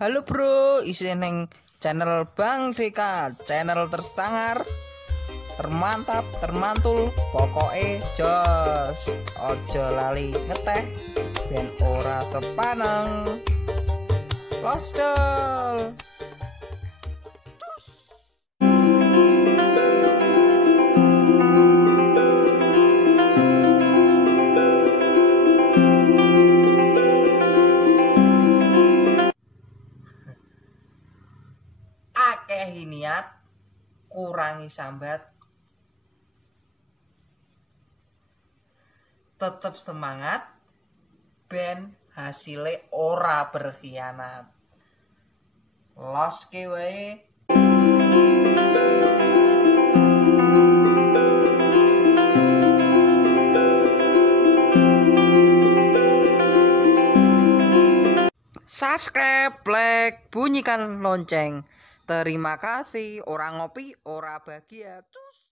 Halo bro, isi neng channel Bang Deka, channel tersangar, termantap, termantul, pokoknya jos. Ojo lali ngeteh, ben ora sepaneng. Losdol. Akeh niat, kurangi sambat, tetep semangat, ben hasilnya ora berkhianat. Loske wae. Subscribe, like, bunyikan lonceng. Terima kasih. Orang ngopi, ora bahagia.